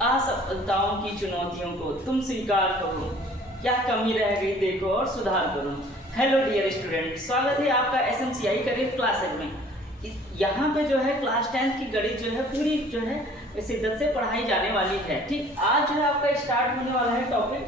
असफलताओं की चुनौतियों को तुम स्वीकार करो, क्या कमी रह गई देखो और सुधार करो। हेलो डियर स्टूडेंट, स्वागत है आपका एसएमसीआई करियर क्लासेज में। यहाँ पे जो है क्लास 10 की गणित जो है पूरी जो है शिद्दत से पढ़ाई जाने वाली है। ठीक, आज जो है आपका स्टार्ट होने वाला है टॉपिक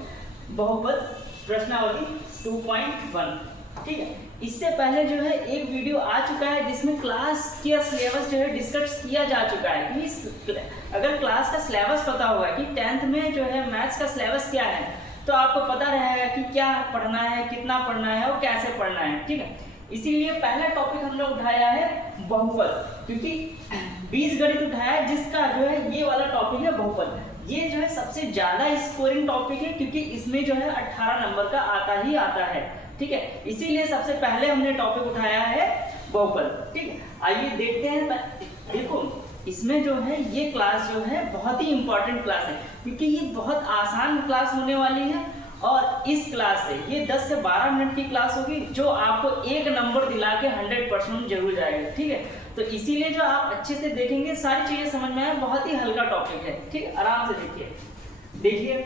बहुपद प्रश्नावली 2.1। ठीक है, इससे पहले जो है एक वीडियो आ चुका है जिसमें क्लास का सिलेबस जो है डिस्कस किया जा चुका है कि अगर क्लास का सिलेबस पता होगा कि 10th में जो है मैथ्स का सिलेबस क्या है तो आपको पता रहेगा कि क्या पढ़ना है, कितना पढ़ना है और कैसे पढ़ना है। ठीक है, इसीलिए पहला टॉपिक हमने उठाया है बहुपद, क्योंकि 20 गणित उठाया है जिसका जो है ये वाला टॉपिक है बहुपद। ये जो है सबसे ज्यादा स्कोरिंग टॉपिक है क्योंकि इसमें जो है 18 नंबर का आता ही आता है। ठीक है, इसीलिए सबसे पहले हमने टॉपिक उठाया है बहुपद। ठीक है, आइए देखते हैं। देखो इसमें जो है ये क्लास जो है बहुत ही इंपॉर्टेंट क्लास है क्योंकि ये बहुत आसान क्लास होने वाली है और इस क्लास से ये 10 से 12 मिनट की क्लास होगी जो आपको एक नंबर दिला के 100% जरूर जाएगा। ठीक है, तो इसीलिए जो आप अच्छे से देखेंगे सारी चीजें समझ में आए। बहुत ही हल्का टॉपिक है। ठीक है, आराम से देखिए।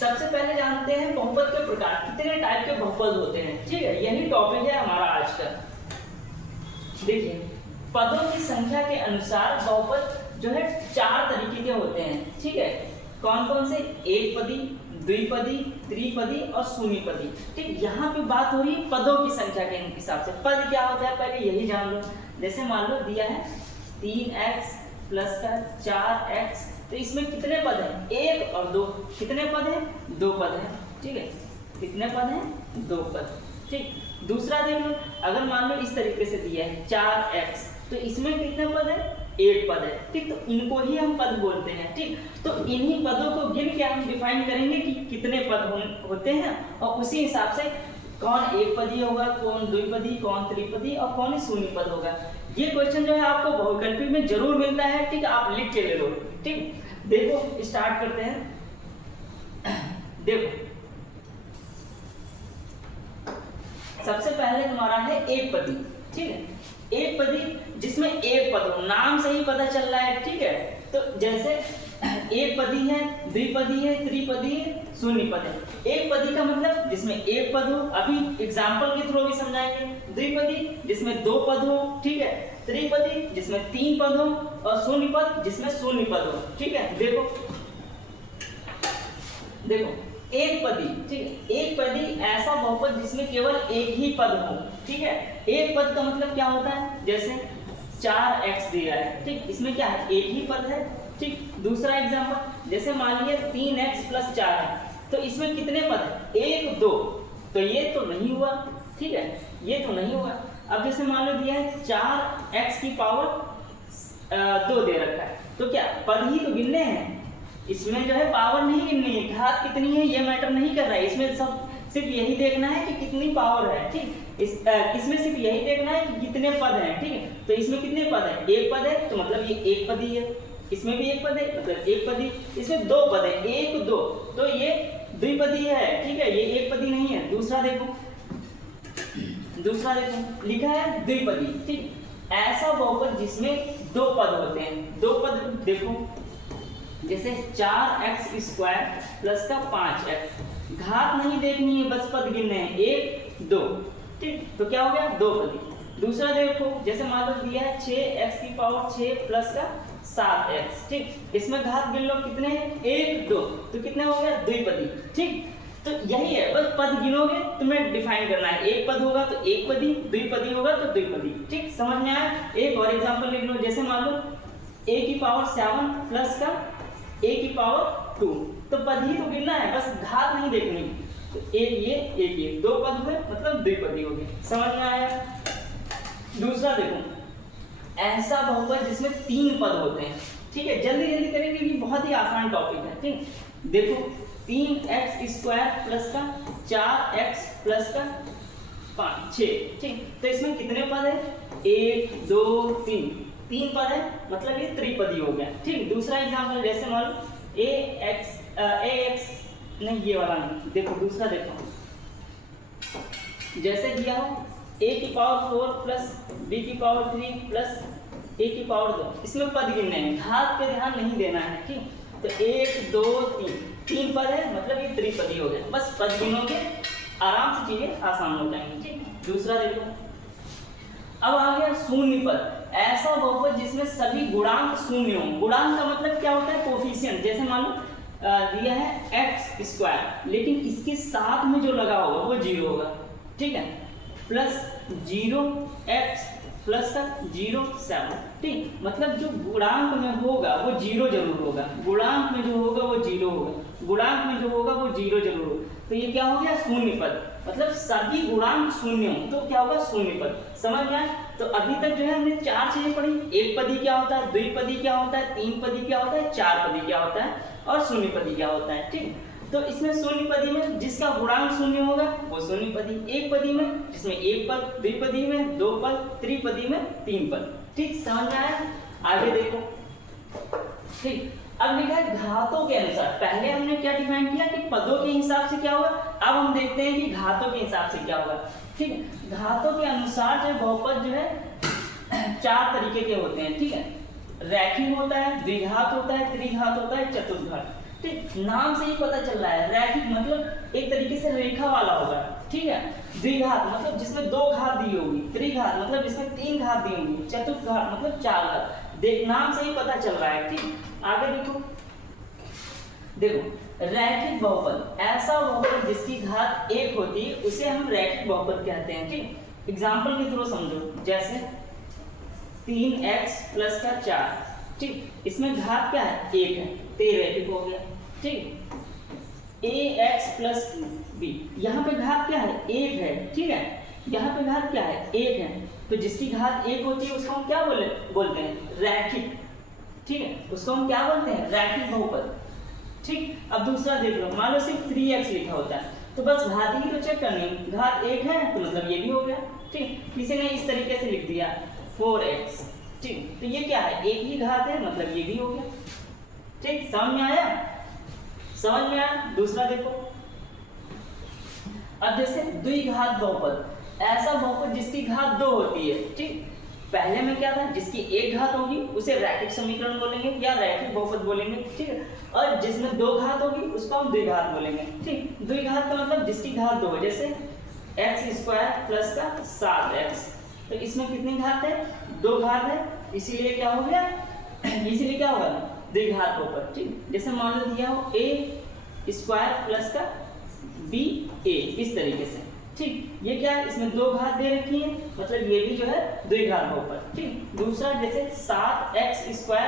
सबसे पहले जानते हैं बहुपद के प्रकार, कितने टाइप के बहुपद होते हैं। ठीक है, यही टॉपिक है हमारा आज का। देखिए, पदों की संख्या के अनुसार बहुपद जो है 4 तरीके के होते हैं। ठीक है, कौन कौन से? एक पदी, द्विपदी, त्रिपदी और शून्यपदी। ठीक, यहाँ पे बात हो रही है पदों की संख्या के हिसाब से। पद क्या होता है पहले यही जान लो। जैसे मान लो दिया है 3x प्लस का 4x, तो इसमें कितने पद हैं? 1 और 2। कितने पद हैं? 2 पद हैं। ठीक है, कितने पद हैं? 2 पद। ठीक, दूसरा देख लो, अगर मान लो इस तरीके से दिया है 4x, तो इसमें कितने पद है? 1 पद है। ठीक, तो इनको ही हम पद बोलते हैं। ठीक, तो इन्हीं पदों को गिन के हम डिफाइन करेंगे कि कितने पद होते हैं और उसी हिसाब से कौन एक पदी होगा, कौन द्विपदी, कौन त्रिपदी और कौन शून्य पद होगा। ये क्वेश्चन जो है आपको बहुकल्पी में जरूर मिलता है। ठीक, आप लिख के ले लो। ठीक, देखो स्टार्ट करते हैं। देखो सबसे पहले तुम्हारा है एक पदी। ठीक है, एक पदी जिसमें एक पद हो, नाम से ही पता चल रहा है। ठीक है, तो जैसे एक पदी है, द्विपदी है, त्रिपदी है, शून्य पद है। एक पदी का मतलब जिसमें एक पद हो, अभी एग्जांपल के थ्रू भी समझाएंगे। द्विपदी जिसमें 2 पद हो। ठीक है, त्रिपदी जिसमें 3 पद हो और शून्य पद जिसमें शून्य पद हो। ठीक है, देखो एक पदी। ठीक है, एक पदी ऐसा बहुपद जिसमें केवल एक ही पद हो। ठीक है, एक पद का मतलब क्या होता है? जैसे 4x दिया है। ठीक, इसमें क्या है? एक ही पद है। ठीक, दूसरा एग्जांपल जैसे मान लिया 3x प्लस 4 है, तो इसमें कितने पद है? 1 2, तो ये तो नहीं हुआ। ठीक है, ये तो नहीं हुआ। अब जैसे मान लो दिया है 4x की पावर 2 दे रखा है, तो क्या पद ही तो गिनने हैं, इसमें जो है पावर नहीं गिननी है, घात कितनी है ये मैटर नहीं कर रहा है। इसमें सब सिर्फ यही देखना है कि कितनी पावर है। ठीक, इसमें सिर्फ यही देखना है कि कितने पद हैं। ठीक है, तो इसमें कितने पद हैं? एक पद है तो मतलब ये एक पदी है। इसमें भी एक पद है मतलब एक पदी। इसमें 2 पद है, 1 2, तो ये द्विपदी है। ठीक है, ये एक पदी नहीं है। दूसरा देखो लिखा है द्विपदी। ठीक, ऐसा बहुपद जिसमें 2 पद होते हैं। 2 पद देखो, जैसे 4x स्क्वायर प्लस का 5x, घात नहीं देखनी है, बस पद गिनने हैं 1 2। ठीक, तो क्या हो गया? 2 पदी। दूसरा देखो, जैसे मान लो दिया है 6x की पावर 6 प्लस का 7x। ठीक, इसमें घात गिन लो कितने हैं? 1 2, तो कितने हो गया? द्विपदी। ठीक, तो यही है, बस पद गिनोगे तुम्हें डिफाइन करना है। एक पद होगा तो एक पदी, द्विपदी होगा तो द्विपदी। ठीक, समझ में आया? एक और एग्जांपल लिख लो, जैसे मान लो a की पावर 7 प्लस का a की पावर 2, तो पद ही तो गिनना है, बस घात नहीं देखनी। तो एक ये 2 पद हुए मतलब द्विपदी हो गए। समझ में आया? दूसरा देखो, ऐसा बहुपद जिसमें 3 पद होते हैं। ठीक है, जल्दी जल्दी करेंगे क्योंकि बहुत ही आसान टॉपिक है। ठीक, देखो 3x स्क्वायर प्लस का 4x प्लस का 5 6। ठीक, तो इसमें कितने पद है? 1 2 3 पद है, मतलब ये त्रिपदी हो गया। ठीक, दूसरा एग्जांपल जैसे मान लो ax नहीं, ये वाला नहीं, देखो दूसरा देखो, जैसे दिया हो a की पावर 4 प्लस b की पावर 3 प्लस a की पावर 2, इसमें पद गिनने हैं, घात पे ध्यान नहीं देना है, ठीक। तो 1 2 3 पद है, मतलब ये त्रिपदी हो गया। बस पद गिनोगे, आराम से चीजें आसान हो जाएंगी, ठीक। दूसरा देखो, अब आ गया शून्य पद, ऐसा बहुपद जिसमें सभी गुणांक शून्य हो। गुणांक का मतलब क्या होता है? कोफिशिएंट। जैसे मान लो दिया है x², लेकिन इसके साथ में जो लगा होगा वो 0 होगा, ठीक है। प्लस 0x प्लस का 0 7, ठीक। मतलब जो गुणांक में होगा वो 0 जरूर होगा, गुणांक में जो होगा वो 0 होगा, गुणांक में जो होगा वो 0 जरूर होगा। तो ये क्या हो गया? शून्य पद। मतलब सभी गुणांक शून्य हो तो क्या होगा? शून्य पद। समझ में आया? तो अभी तक जो है हमने 4 चीजें पढ़ी, एक पदी क्या होता है, द्विपदी क्या होता है, तीन पदी क्या होता है, चार पदी क्या होता है और शून्य पदी क्या होता है, ठीक। तो इसमें शून्य पदी में जिसका गुणांक शून्य होगा वो शून्य पदी, एक पदी में जिसमें एक पद, द्विपदी में 2 पद, त्रिपदी में 3 पद, ठीक। समझ में आया? आगे देखो, ठीक। अब लिखा है घातों के अनुसार। पहले हमने क्या डिफाइन किया कि पदों के हिसाब से क्या होगा, अब हम देखते हैं कि घातों के हिसाब से क्या होगा, ठीक है। घातों के अनुसार जो बहुपद जो है 4 तरीके के होते हैं, ठीक है। रैखिक होता है, द्विघात होता है, त्रिघात होता है, चतुर्घात, ठीक। नाम से ही पता चल रहा है, रैखिक मतलब एक तरीके से रेखा वाला होगा, ठीक है। द्विघात मतलब जिसमें 2 घात दी होगी, त्रिघात मतलब जिसमें 3 घात दी होगी, चतुर्घात मतलब 4 घात। देख नाम से ही पता चल रहा है, ठीक। आगे देखो, रैखिक बहुपद, ऐसा बहुपद जिसकी घात 1 होती है उसे हम रैखिक बहुपद कहते हैं, ठीक। एग्जांपल के थ्रू समझो, जैसे 3x प्लस का 4, ठीक। इसमें घात क्या है? 1 है, तो ये रैखिक हो गया, ठीक। ax प्लस b, यहाँ पे घात क्या है? 1 है, ठीक है। यहाँ पे घात क्या है? 1 है, तो जिसकी घात 1 होती है उसको हम क्या बोलते हैं? रैखिक, ठीक है। उसको हम क्या बोलते हैं? रैखिक बहुपद, ठीक। अब दूसरा देख लो, मान लो सिर्फ 3x लिखा होता है तो बस घात ही तो चेक करनी, घात 1 है तो मतलब ये भी हो गया, ठीक। किसी ने इस तरीके से लिख दिया 4x, ठीक, तो ये क्या है? एक ही घात है, मतलब ये भी हो गया, ठीक। समझ में आया? समझ में आया? दूसरा देखो, अब जैसे द्विघात बहुपद, ऐसा बहुपद जिसकी घात 2 होती है, ठीक। पहले में क्या था? जिसकी एक घात होगी उसे रैखिक समीकरण बोलेंगे या रैखिक बहुपद बोलेंगे, ठीक है। और जिसमें 2 घात होगी उसको हम द्विघात बोलेंगे, ठीक। द्विघात का मतलब जिसकी घात 2 है, जैसे x² प्लस का 7x, तो इसमें कितनी घात है? 2 घात है, इसीलिए क्या हो गया? इसीलिए क्या होगा? द्विघात बहुपद, ठीक। जैसे मान लो दिया हो a² प्लस का ba, इस तरीके से, ठीक। ये क्या है? इसमें 2 घात दे रखी है, मतलब ये भी जो है द्विघात बहुपद, ठीक। दूसरा जैसे 7x²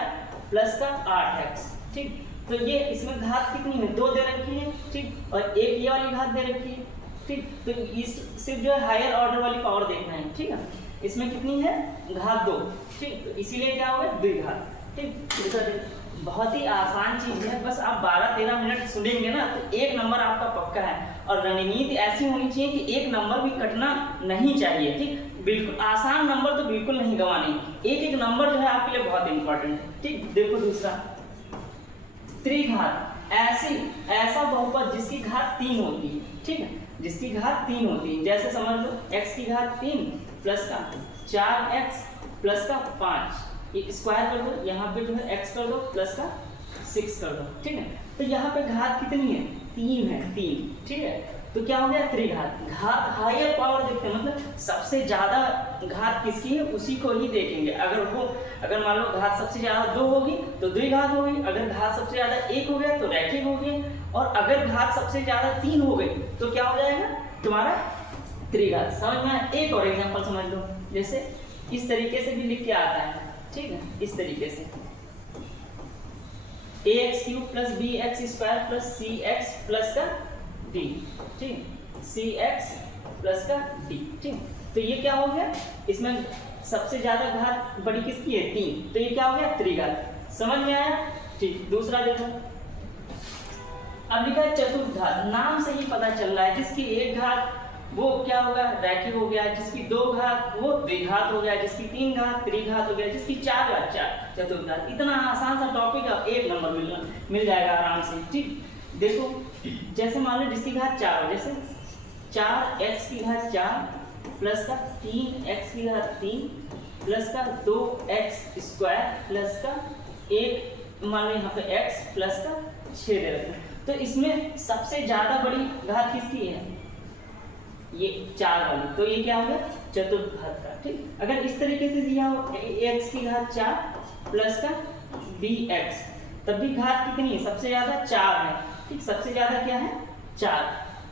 प्लस का 8x, ठीक। तो ये इसमें घात कितनी है? 2 दे रखी है, ठीक। और एक ये वाली घात दे रखी है, ठीक। तो इस सिर्फ जो है हायर ऑर्डर वाली पावर देखना है, ठीक है। इसमें कितनी है? घात 2, ठीक। तो इसीलिए क्या होगा? द्विघात, ठीक। बहुत ही आसान चीज है, बस आप 12-13 मिनट सुनेंगे ना तो 1 नंबर आपका पक्का है। और रणनीति ऐसी होनी चाहिए कि 1 नंबर भी कटना नहीं चाहिए, ठीक। बिल्कुल आसान नंबर तो बिल्कुल नहीं गंवाने, एक नंबर जो है आपके लिए बहुत इंपॉर्टेंट है, ठीक। देखो दूसरा, त्रिघात, ऐसा बहुपद जिसकी घात 3 होती है, ठीक है। जिसकी घात 3 होती है, जैसे समझ लो x की घात 3 प्लस का 4x प्लस का 5, ये स्क्वायर कर दो, यहाँ पे जो है x कर दो प्लस का 6 कर दो, ठीक है। तो यहाँ पे घात कितनी है? 3 है, 3, ठीक है। तो क्या हो गया? त्रिघात। घात हायर पावर देखते हैं, मतलब सबसे ज्यादा घात किसकी है उसी को ही देखेंगे। अगर मान लो घात सबसे ज्यादा 2 होगी तो द्विघात होगी, अगर घात सबसे ज्यादा 1 हो गया तो रैखिक हो गया, और अगर घात सबसे ज्यादा 3 हो गई तो क्या हो जाएगा? तुम्हारा त्रिघात। समझ में? एक और एग्जाम्पल समझ लो, जैसे इस तरीके से भी लिख के आता है, ठीक है। इस तरीके से ax³ plus bx² plus cx plus का d, ठीक, cx प्लस का d, ठीक। तो ये क्या हो गया? इसमें सबसे ज्यादा घात बड़ी किसकी है? 3, तो ये क्या हो गया? त्रिघात। समझ में आया? ठीक। दूसरा देखो, अब लिखा है चतुर्घात, नाम से ही पता चल रहा है जिसकी एक घात वो क्या होगा? रैखिक हो गया, जिसकी 2 घात वो द्विघात हो गया, जिसकी 3 घात त्रिघात हो गया, जिसकी 4 घात चतुर्घात। इतना आसान सा टॉपिक है, 1 नंबर मिल जाएगा आराम से, ठीक। देखो जैसे मान लो जिसकी घात 4 हो, जैसे 4x की घात 4 प्लस का 3x की घात 3 प्लस का 2x² प्लस का 1 मान लो यहाँ पे x प्लस का 6 दे रखा है। तो इसमें सबसे ज्यादा बड़ी घात किसकी है? ये 4 वाली, तो ये क्या होगा? चतुर्थ घात का। ठीक, अगर इस तरीके से दिया हो x की घात 4 प्लस का bx, तब भी घात कितनी है? सबसे ज्यादा 4 है। ठीक, सबसे ज्यादा क्या है? 4,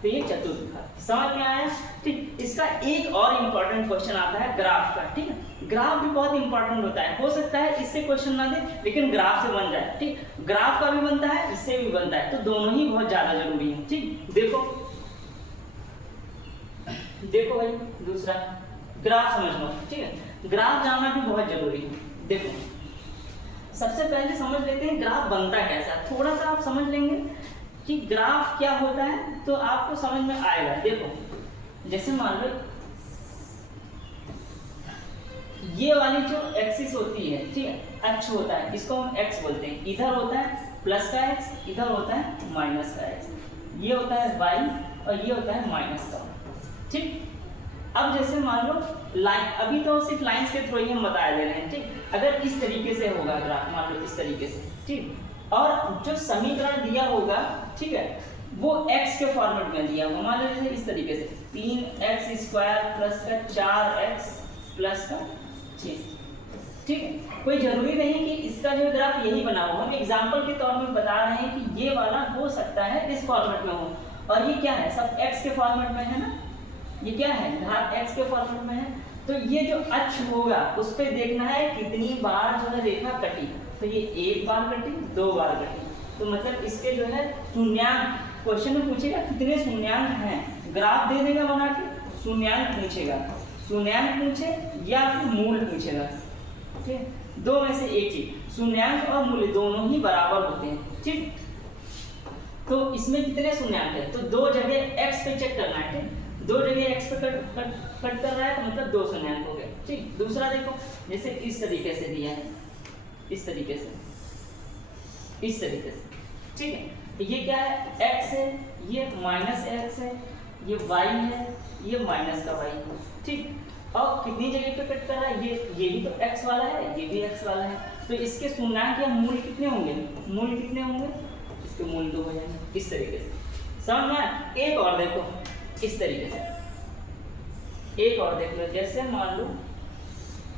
तो ये चतुर्थ घात। समझ में आया? ठीक, इसका एक और इम्पोर्टेंट क्वेश्चन आता है ग्राफ का। ठीक है, ग्राफ भी बहुत इंपॉर्टेंट होता है। हो सकता है इससे क्वेश्चन ना दे लेकिन ग्राफ से बन जाए। ठीक, ग्राफ का भी बनता है, इससे भी बनता है, तो दोनों ही बहुत ज्यादा जरूरी है। ठीक, देखो देखो भाई, दूसरा ग्राफ समझ लो। ठीक है, ग्राफ जानना भी बहुत जरूरी है। देखो सबसे पहले समझ लेते हैं ग्राफ बनता कैसा। थोड़ा सा आप समझ लेंगे कि ग्राफ क्या होता है तो आपको समझ में आएगा। देखो जैसे मान लो ये वाली जो एक्सिस होती है, ठीक है, अक्ष होता है, इसको हम एक्स बोलते हैं। इधर होता है प्लस का एक्स, इधर होता है माइनस का एक्स, ये होता है वाई और ये होता है माइनस का। ठीक, अब जैसे मान लो लाइन, अभी तो सिर्फ लाइंस के थ्रू ही हम बता दे रहे हैं। ठीक, अगर इस तरीके से होगा ग्राफ, मान लो इस तरीके से, ठीक, और जो समीकरण दिया होगा, ठीक है, वो x के फॉर्मेट में दिया होगा। मान लो जैसे इस तरीके से 3x² प्लस का 4x प्लस का 6। ठीक है, कोई जरूरी नहीं कि इसका जो ग्राफ यही बना हो, हम एग्जांपल के तौर में बता रहे हैं कि ये वाला हो सकता है इस फॉर्मेट में हो। और ये क्या है? सब x के फॉर्मेट में है ना, ये क्या है? घात x के फॉर्मेट में है। तो ये जो अक्ष होगा उस पे देखना है कितनी बार जो है रेखा कटी। तो ये 1 बार कटी, 2 बार कटी, तो मतलब इसके जो है शून्यांक, क्वेश्चन में पूछेगा कितने शून्यांक हैं, ग्राफ दे देगा बना के, शून्यांक पूछेगा, शून्यांक पूछे या फिर मूल पूछेगा। ठीक, दो में से एक चीज, शून्यांक और मूल दोनों ही बराबर होते हैं। ठीक, तो इसमें कितने शून्यांक है? तो दो जगह x पे चेक करना है। ठीक, दो जगह x पे कट कर रहा है तो मतलब 2 शून्यांक हो गए। ठीक, दूसरा देखो जैसे इस तरीके से दिया है, इस तरीके से, इस तरीके से। ठीक है, तो ये क्या है? x है, ये माइनस x है, ये y है, ये माइनस का y है। ठीक, और कितनी जगह पे कट कर रहा है? ये भी तो x वाला है, ये भी x वाला है, तो इसके शून्यांक या मूल कितने होंगे? मूल कितने होंगे? इसके मूल 2 हो जाएंगे। इस तरीके से समझ में? एक और देखो इस तरीके से, एक और देख लो, जैसे मान लो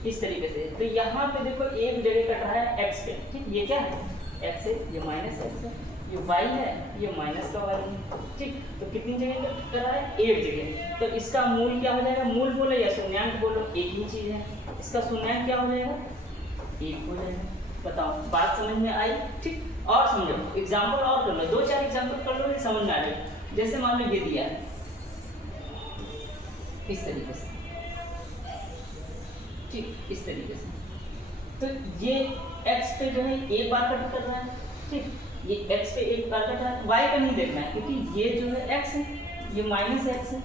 इस तरीके से, तो यहाँ पे देखो एक जगह कट रहा है x पे। ठीक, ये क्या है? x है, ये माइनस x है, ये y है, ये माइनस का y है। ठीक, तो कितनी जगह कट कर रहा है? एक जगह। तो इसका मूल क्या हो जाएगा? मूल बोलो या शून्यांक बोलो, एक ही चीज है। इसका शून्यांक क्या हो जाएगा? 1 हो जाएगा। बताओ, बात समझ में आई? ठीक, और समझो, एग्जाम्पल और कर लो, 2-4 एग्जाम्पल कर लो, समझ में आ जाएगा। जैसे मान लो ये दिया है इस तरीके से, ठीक, इस तरीके से, तो ये x पे जो है 1 बार कट कर रहा है। ठीक, ये x पे 1 बार कट रहा है, y पे नहीं देखना है क्योंकि ये जो है x है, ये माइनस x है,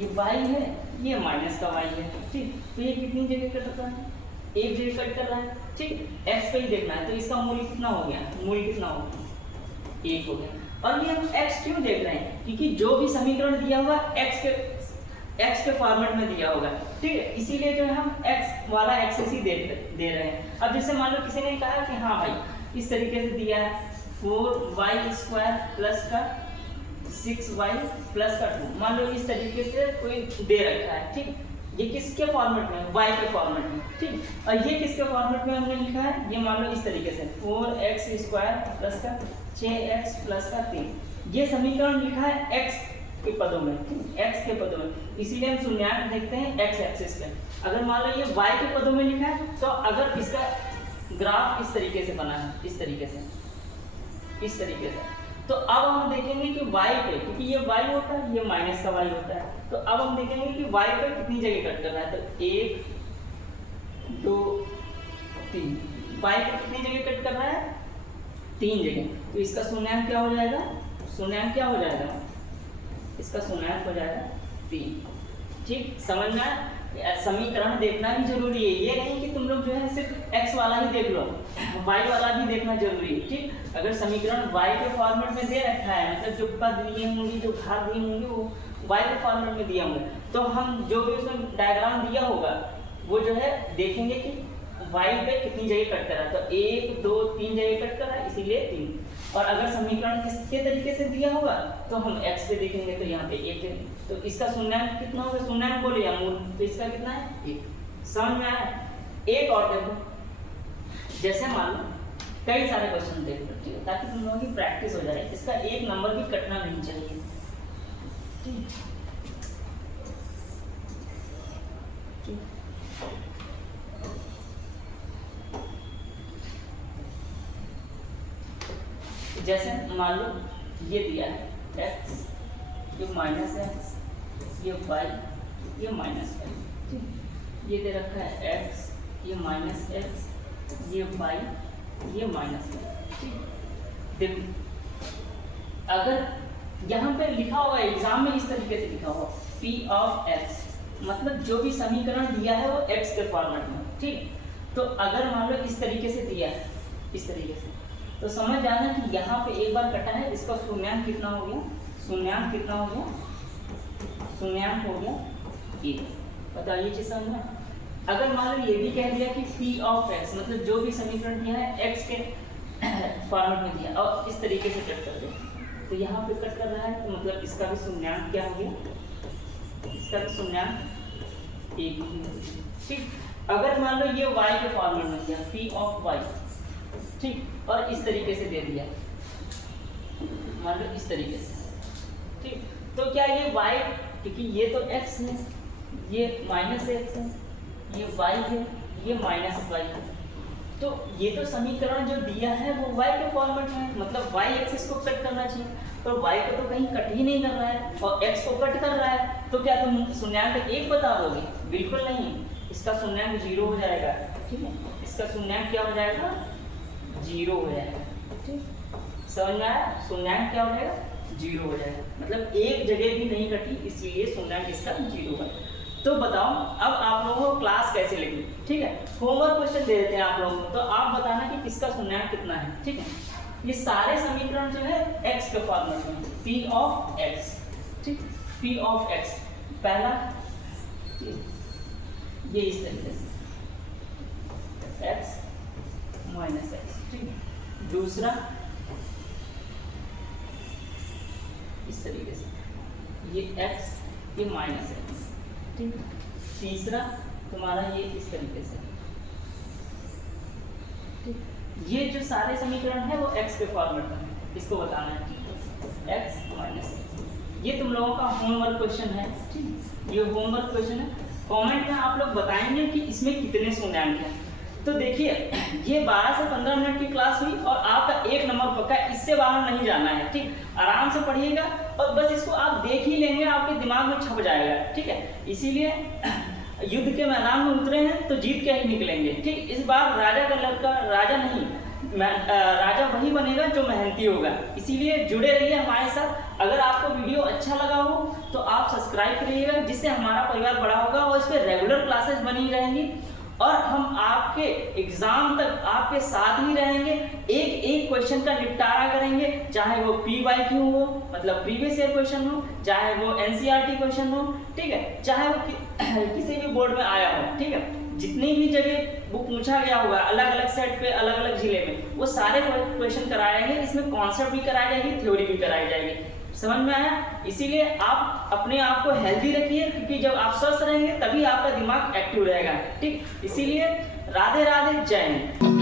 ये y है, ये माइनस का y है। ठीक, तो ये कितनी जगह कट रहा है? 1 जगह कट कर रहा है। ठीक, x पे ही देखना है, तो इसका मूल कितना हो गया? मूल कितना हो गया? 1 हो गया। और ये हम x क्यों देख रहे हैं? क्योंकि जो भी समीकरण दिया होगा x के फॉर्मेट में दिया होगा। ठीक है, इसीलिए जो है हम x वाला एक्सेस ही दे रहे हैं। अब जैसे मान लो किसी ने कहा कि हाँ भाई इस तरीके से दिया है 4y² प्लस का 6y प्लस का 2, मान लो इस तरीके से कोई दे रखा है। ठीक, ये किसके फॉर्मेट में? y के फॉर्मेट में। ठीक, और ये किसके फॉर्मेट में हमने लिखा है? ये मान लो इस तरीके से 4x² प्लस का 6x प्लस का 3, ये समीकरण लिखा है x के पदों में, x के पदों में, इसीलिए हम शून्यांक देखते हैं x एक्सिस पे। अगर मान लो ये y के पदों में लिखा है, तो अगर इसका ग्राफ इस तरीके से बना है, इस तरीके से, इस तरीके से, तो अब हम देखेंगे कि y पे, क्योंकि ये y होता है, ये माइनस का y होता है, तो अब हम देखेंगे कि y पे कितनी जगह कट कर रहा है। तो 1 2 3, y पे कितनी जगह कट कर रहा है? 3 जगह। तो इसका शून्यांक क्या हो जाएगा? शून्यांक क्या हो जाएगा? इसका शून्यांक हो जाएगा 3। ठीक, समझना, समीकरण देखना भी जरूरी है। ये नहीं कि तुम लोग जो है सिर्फ x वाला ही देख लो, y वाला भी देखना जरूरी है। ठीक, अगर समीकरण y के फॉर्मेट में दे रखा है, मतलब जो पद दिए होंगे, जो घात दिए होंगे वो y के फॉर्मेट में दिए होंगे, तो हम जो भी उसमें डायग्राम दिया होगा वो जो है देखेंगे कि y पे कितनी जगह कट कर रहा है, तो 1 2 3 जगह कट कर रहा है, इसीलिए 3। और अगर समीकरण किसके तरीके से दिया होगा तो हम x पे देखेंगे, तो यहाँ पे 1 है, तो इसका शून्यांक कितना होगा, शून्यांक बोले या मूल, तो इसका कितना है 1। समझ में आया? एक और देखो, जैसे मान लो कई सारे क्वेश्चन देख लो, ठीक है, ताकि तुम लोगों की प्रैक्टिस हो जाए, इसका एक नंबर भी कटना नहीं चाहिए, ठीक। जैसे मान लो ये दिया है x, ये माइनस एक्स, ये y, ये माइनस y, ये दे रखा है x, ये माइनस एक्स, ये y, ये माइनस y। देखो अगर यहाँ पे लिखा होगा एग्जाम में इस तरीके से लिखा होगा p ऑफ x, मतलब जो भी समीकरण दिया है वो x के फॉर्मेट में, ठीक। तो अगर मान लो इस तरीके से दिया है, इस तरीके से, तो समझ जाना कि यहाँ पे एक बार कटा है, इसका शून्यांक कितना हो गया, शून्यांक कितना हो गया, शून्यांक हो गया 1। बताइए चीज समझ में। अगर मान लो ये भी कह दिया कि p ऑफ x, मतलब जो भी समीकरण दिया है x के फॉर्मेट में दिया और इस तरीके से कट कर दे, तो यहाँ पे कट कर रहा है, तो मतलब इसका भी शून्यांक क्या हो गया, इसका भी शून्यांक 1, ठीक। अगर मान लो ये y के फॉर्मेट में दिया p ऑफ y, ठीक, और इस तरीके से दे दिया, मान लो इस तरीके से, ठीक, तो क्या ये y, क्योंकि ये तो x है, ये माइनस x है, ये y है, ये माइनस y है, तो ये तो समीकरण जो दिया है वो y के फॉर्मेट में है, मतलब y एक्सिस को कट करना चाहिए, तो y को तो कहीं कट ही नहीं कर रहा है और x को कट कर रहा है, तो क्या तुम शून्यांक 1 बता दोगे? बिल्कुल नहीं, इसका शून्यांक 0 हो जाएगा, ठीक है, इसका शून्यांक क्या हो जाएगा, 0 हो जाएगा, ठीक। समझ में आया? शून्यांक क्या हो जाएगा, 0 हो जाएगा, मतलब एक जगह भी नहीं कटी, इसलिए शून्यांक इसका 0 है। तो बताओ अब आप लोगों को क्लास कैसे लगी, ठीक है। होमवर्क क्वेश्चन दे देते हैं आप लोगों को, तो आप बताना कि किसका शून्यांक कितना है, ठीक है। ये सारे समीकरण जो है x के फॉर्मेट में, p ऑफ x, ठीक, p ऑफ x, पहला ये इस तरीके से x माइनस एक्स, ठीक, दूसरा इस तरीके से ये x, ये माइनस एक्स, ठीक, तीसरा तुम्हारा ये इस तरीके से, ठीक। ये जो सारे समीकरण है वो x के फॉर्मेट में है, इसको बताना है x माइनस, ये तुम लोगों का होमवर्क क्वेश्चन है, ठीक, ये होमवर्क क्वेश्चन है। कमेंट में आप लोग बताएंगे कि इसमें कितने शून्यांक हैं। तो देखिए ये 12 से 15 मिनट की क्लास हुई और आपका 1 नंबर पक्का, इससे बाहर नहीं जाना है, ठीक। आराम से पढ़िएगा और बस इसको आप देख ही लेंगे, आपके दिमाग में छप जाएगा, ठीक है। इसीलिए युद्ध के मैदान में उतरे हैं तो जीत के ही निकलेंगे, ठीक। इस बार राजा का लड़का राजा नहीं, राजा वही बनेगा जो मेहनती होगा। इसीलिए जुड़े रहिए हमारे साथ। अगर आपको वीडियो अच्छा लगा हो तो आप सब्सक्राइब करिएगा, जिससे हमारा परिवार बड़ा होगा और इस पर रेगुलर क्लासेस बनी रहेंगी और हम आपके एग्जाम तक आपके साथ ही रहेंगे। एक एक क्वेश्चन का निपटारा करेंगे, चाहे वो PYQ हो, मतलब प्रीवियस ईयर क्वेश्चन हो, चाहे वो NCERT क्वेश्चन हो, ठीक है, चाहे वो किसी भी बोर्ड में आया हो, ठीक है। जितनी भी जगह वो पूछा गया होगा अलग अलग सेट पे, अलग अलग जिले में, वो सारे क्वेश्चन कराए जाएंगे। इसमें कॉन्सेप्ट भी कराई जाएगी, थ्योरी भी कराई जाएगी। समझ में आया? इसीलिए आप अपने आप को हेल्दी रखिए, क्योंकि जब आप स्वस्थ रहेंगे तभी आपका दिमाग एक्टिव रहेगा, ठीक। इसीलिए राधे राधे, जय हिंद।